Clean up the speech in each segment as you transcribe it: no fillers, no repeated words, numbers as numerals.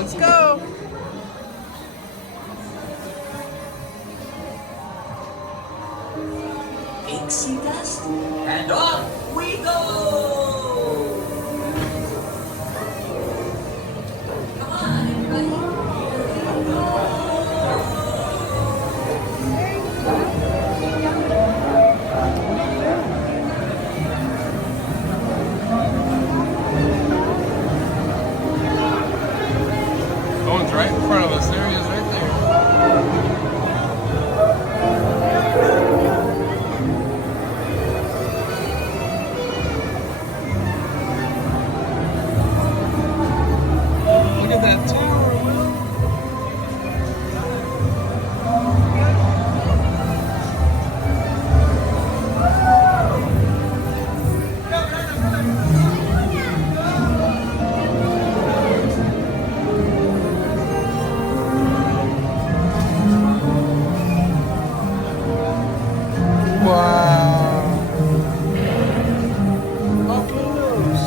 Let's go. Pixie dust, and off we go! Come on, everybody. Owen's right in front of us. There he is, right there. Look at that tower, Will. Wow. Up windows.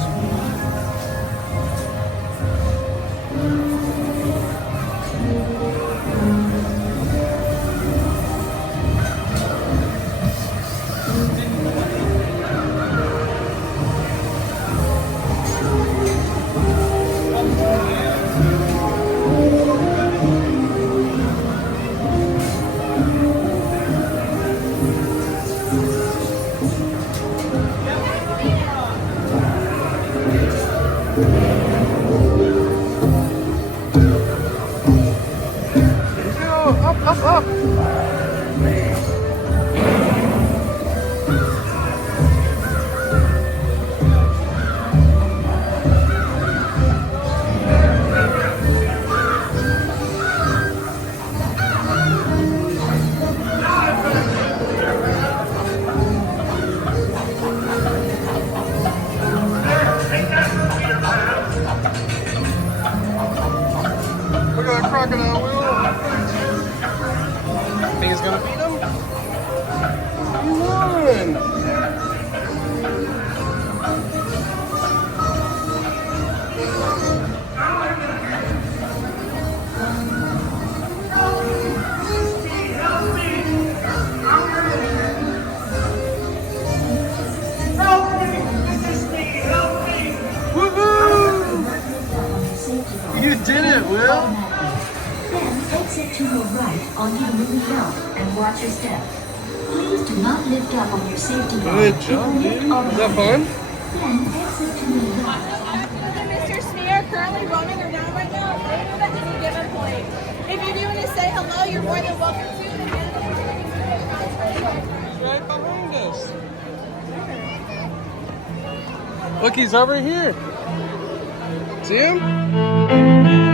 Up. Look at that crocodile, Will. Think he's gonna beat him? He won! Woohoo! You did it, Will! Then exit to your right onto the moving belt and watch your step. Please do not lift up on your safety belt. Good job, dude. Was that fun? Then exit to your right. Mr. Smear currently roaming around right now. Available at any given point. If you do want to say hello, you're more than welcome to. Right behind us. Look, he's over here. See him?